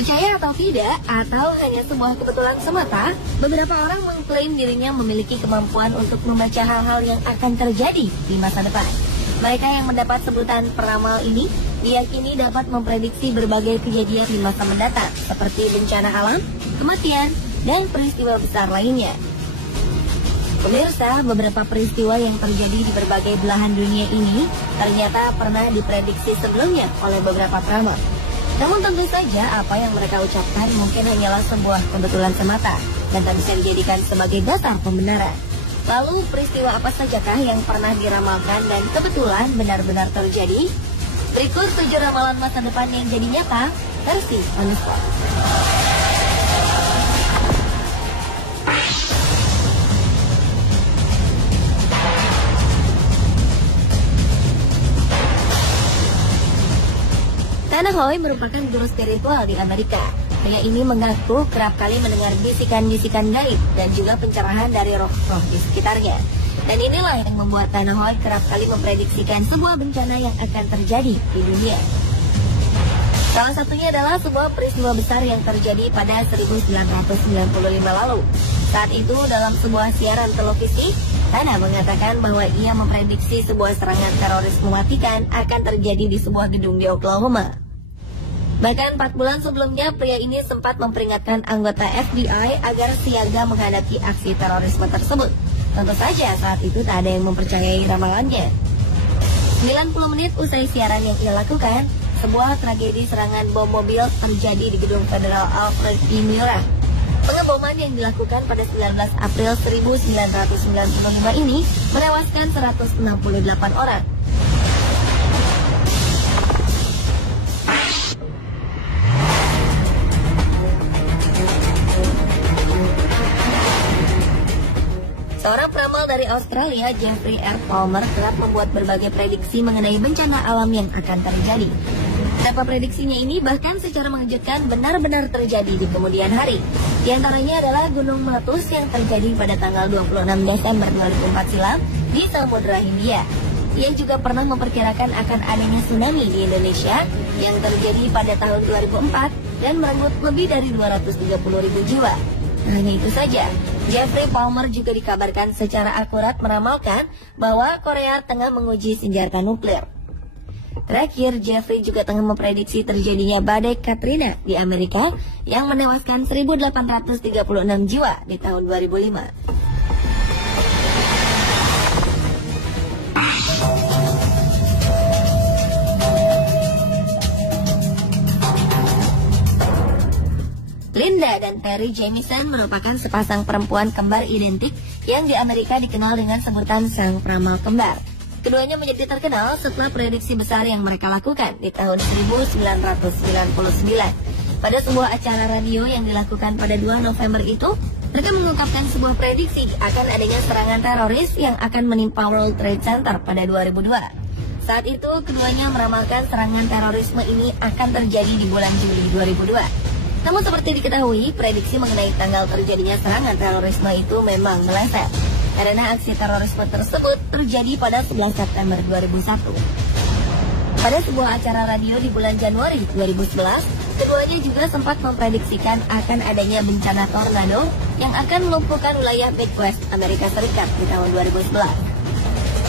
Percaya atau tidak, atau hanya sebuah kebetulan semata, beberapa orang mengklaim dirinya memiliki kemampuan untuk membaca hal-hal yang akan terjadi di masa depan. Mereka yang mendapat sebutan peramal ini diyakini dapat memprediksi berbagai kejadian di masa mendatang, seperti bencana alam, kematian, dan peristiwa besar lainnya. Pemirsa, beberapa peristiwa yang terjadi di berbagai belahan dunia ini ternyata pernah diprediksi sebelumnya oleh beberapa peramal. Namun tentu saja apa yang mereka ucapkan mungkin hanyalah sebuah kebetulan semata dan tak bisa dijadikan sebagai dasar pembenaran. Lalu peristiwa apa sajakah yang pernah diramalkan dan kebetulan benar-benar terjadi? Berikut 7 ramalan masa depan yang jadi nyata versi On The Spot. Tana Hoy merupakan guru spiritual di Amerika. Pria ini mengaku kerap kali mendengar bisikan-bisikan gaib dan juga pencerahan dari roh-roh di sekitarnya. Dan inilah yang membuat Tana Hoy kerap kali memprediksikan sebuah bencana yang akan terjadi di dunia. Salah satunya adalah sebuah peristiwa besar yang terjadi pada 1995 lalu. Saat itu dalam sebuah siaran televisi, Tana mengatakan bahwa ia memprediksi sebuah serangan teroris mematikan akan terjadi di sebuah gedung di Oklahoma. Bahkan 4 bulan sebelumnya, pria ini sempat memperingatkan anggota FBI agar siaga menghadapi aksi terorisme tersebut. Tentu saja saat itu tak ada yang mempercayai ramalannya. 90 menit usai siaran yang ia lakukan, sebuah tragedi serangan bom mobil terjadi di gedung Federal Alfred E. Murrah. Pengeboman yang dilakukan pada 19 April 1995 ini menewaskan 168 orang. Seorang peramal dari Australia, Jeffrey R. Palmer, kerap membuat berbagai prediksi mengenai bencana alam yang akan terjadi. Beberapa prediksinya ini bahkan secara mengejutkan benar-benar terjadi di kemudian hari. Di antaranya adalah gunung meletus yang terjadi pada tanggal 26 Desember 2004 silam di Samudra Hindia. Ia juga pernah memperkirakan akan adanya tsunami di Indonesia yang terjadi pada tahun 2004 dan merenggut lebih dari 230.000 jiwa. Nah, hanya itu saja, Jeffrey Palmer juga dikabarkan secara akurat meramalkan bahwa Korea tengah menguji senjata nuklir. Terakhir, Jeffrey juga tengah memprediksi terjadinya badai Katrina di Amerika yang menewaskan 1.836 jiwa di tahun 2005. Linda dan Terry Jamison merupakan sepasang perempuan kembar identik yang di Amerika dikenal dengan sebutan sang peramal kembar. Keduanya menjadi terkenal setelah prediksi besar yang mereka lakukan di tahun 1999. Pada sebuah acara radio yang dilakukan pada 2 November itu, mereka mengungkapkan sebuah prediksi akan adanya serangan teroris yang akan menimpa World Trade Center pada 2002. Saat itu, keduanya meramalkan serangan terorisme ini akan terjadi di bulan Juli 2002. Namun seperti diketahui, prediksi mengenai tanggal terjadinya serangan terorisme itu memang meleset, karena aksi terorisme tersebut terjadi pada 11 September 2001. Pada sebuah acara radio di bulan Januari 2011, keduanya juga sempat memprediksikan akan adanya bencana tornado yang akan melumpuhkan wilayah Midwest Amerika Serikat di tahun 2011.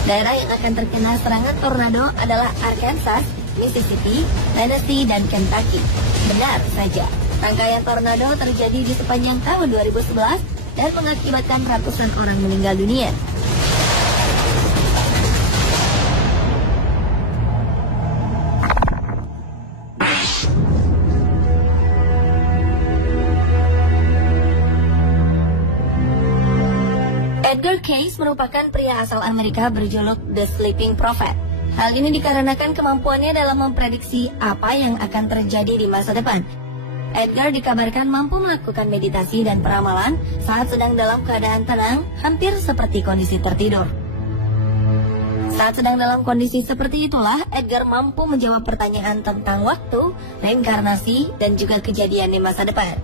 Daerah yang akan terkena serangan tornado adalah Arkansas, Mississippi, Tennessee, dan Kentucky. Benar saja, rangkaian tornado terjadi di sepanjang tahun 2011 dan mengakibatkan ratusan orang meninggal dunia. Edgar Cayce merupakan pria asal Amerika berjuluk The Sleeping Prophet. Hal ini dikarenakan kemampuannya dalam memprediksi apa yang akan terjadi di masa depan. Edgar dikabarkan mampu melakukan meditasi dan peramalan saat sedang dalam keadaan tenang, hampir seperti kondisi tertidur. Saat sedang dalam kondisi seperti itulah, Edgar mampu menjawab pertanyaan tentang waktu, reinkarnasi, dan juga kejadian di masa depan.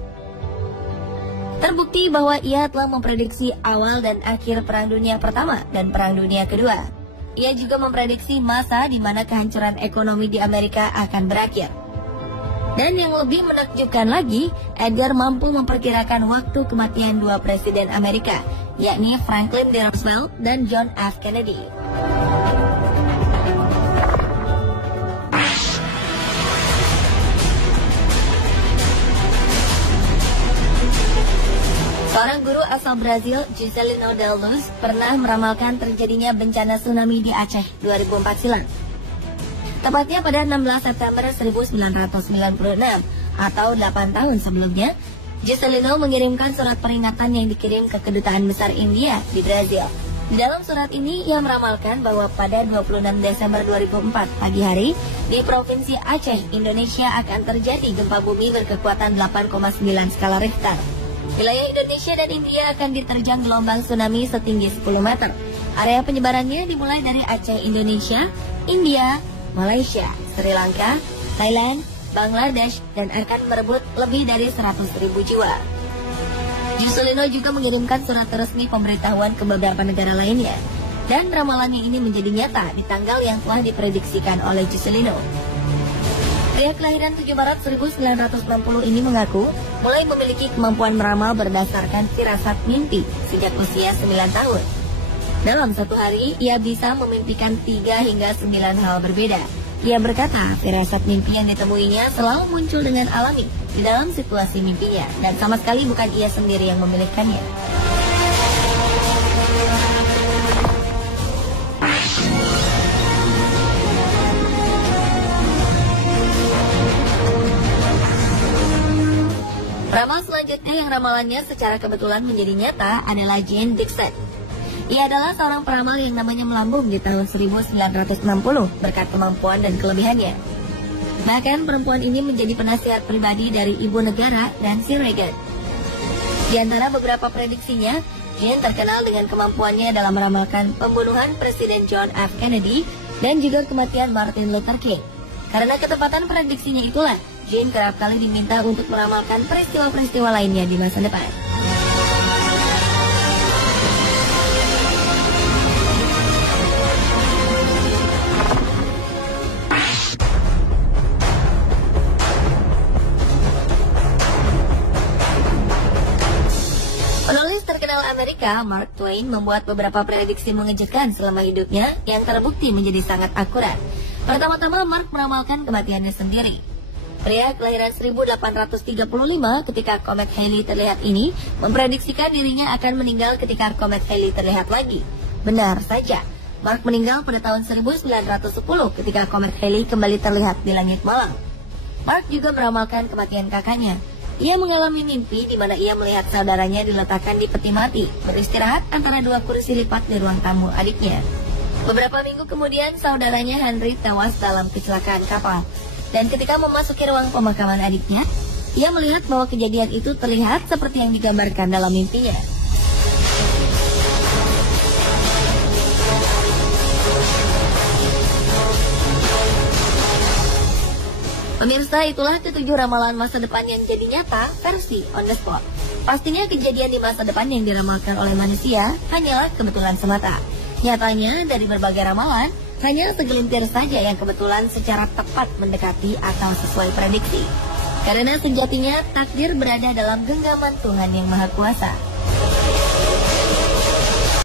Terbukti bahwa ia telah memprediksi awal dan akhir Perang Dunia Pertama dan Perang Dunia Kedua. Ia juga memprediksi masa di mana kehancuran ekonomi di Amerika akan berakhir. Dan yang lebih menakjubkan lagi, Edgar mampu memperkirakan waktu kematian dua presiden Amerika, yakni Franklin D. Roosevelt dan John F. Kennedy. Seorang guru asal Brazil, Juscelino Del Luz, pernah meramalkan terjadinya bencana tsunami di Aceh 2004 silam. Tepatnya pada 16 September 1996 atau 8 tahun sebelumnya, Juscelino mengirimkan surat peringatan yang dikirim ke Kedutaan Besar India di Brazil. Di dalam surat ini, ia meramalkan bahwa pada 26 Desember 2004 pagi hari, di Provinsi Aceh, Indonesia akan terjadi gempa bumi berkekuatan 8,9 skala Richter. Wilayah Indonesia dan India akan diterjang gelombang tsunami setinggi 10 meter. Area penyebarannya dimulai dari Aceh, Indonesia, India, Malaysia, Sri Lanka, Thailand, Bangladesh, dan akan merebut lebih dari 100.000 jiwa. Juscelino juga mengirimkan surat resmi pemberitahuan ke beberapa negara lainnya. Dan ramalannya ini menjadi nyata di tanggal yang telah diprediksikan oleh Juscelino. Pria kelahiran 7 Maret 1960 ini mengaku mulai memiliki kemampuan meramal berdasarkan firasat mimpi sejak usia 9 tahun. Dalam satu hari, ia bisa memimpikan 3 hingga 9 hal berbeda. Ia berkata, firasat mimpi yang ditemuinya selalu muncul dengan alami di dalam situasi mimpinya, dan sama sekali bukan ia sendiri yang memilihkannya. Ramal selanjutnya yang ramalannya secara kebetulan menjadi nyata adalah Jane Dixon. Ia adalah seorang peramal yang namanya melambung di tahun 1960 berkat kemampuan dan kelebihannya. Bahkan perempuan ini menjadi penasihat pribadi dari ibu negara Nancy Reagan. Di antara beberapa prediksinya, Jane terkenal dengan kemampuannya dalam meramalkan pembunuhan Presiden John F. Kennedy dan juga kematian Martin Luther King. Karena ketepatan prediksinya itulah, Jane kerap kali diminta untuk meramalkan peristiwa-peristiwa lainnya di masa depan. Penulis terkenal Amerika, Mark Twain, membuat beberapa prediksi mengejutkan selama hidupnya yang terbukti menjadi sangat akurat. Pertama-tama, Mark meramalkan kematiannya sendiri. Pria kelahiran 1835 ketika komet Halley terlihat ini memprediksikan dirinya akan meninggal ketika komet Halley terlihat lagi. Benar saja, Mark meninggal pada tahun 1910 ketika komet Halley kembali terlihat di langit malam. Mark juga meramalkan kematian kakaknya. Ia mengalami mimpi di mana ia melihat saudaranya diletakkan di peti mati, beristirahat antara dua kursi lipat di ruang tamu adiknya. Beberapa minggu kemudian, saudaranya Henry tewas dalam kecelakaan kapal. Dan ketika memasuki ruang pemakaman adiknya, ia melihat bahwa kejadian itu terlihat seperti yang digambarkan dalam mimpinya. Pemirsa, itulah ketujuh ramalan masa depan yang jadi nyata versi on the spot. Pastinya kejadian di masa depan yang diramalkan oleh manusia hanyalah kebetulan semata. Nyatanya, dari berbagai ramalan, hanya segelintir saja yang kebetulan secara tepat mendekati atau sesuai prediksi. Karena sejatinya takdir berada dalam genggaman Tuhan yang Maha Kuasa.